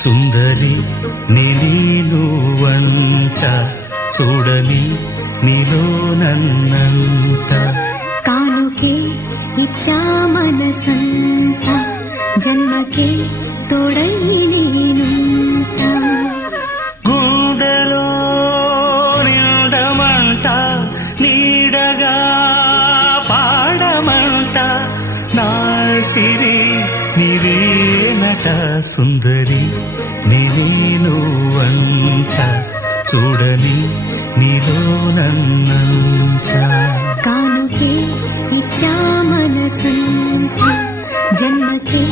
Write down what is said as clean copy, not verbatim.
సుందరి నీనువంట చూడని నీలో నన్నంట కానుకే ఇచ్చా మనసంత జన్మకే తోడై నేనుంట గుండెలో నిండమంట నీడగా పాడమంట నా సిరి నీవేనట సుందరి నీనువంట చూడని నీలో నన్నంత కానుకే ఇచ్చా మనసంత జన్మకే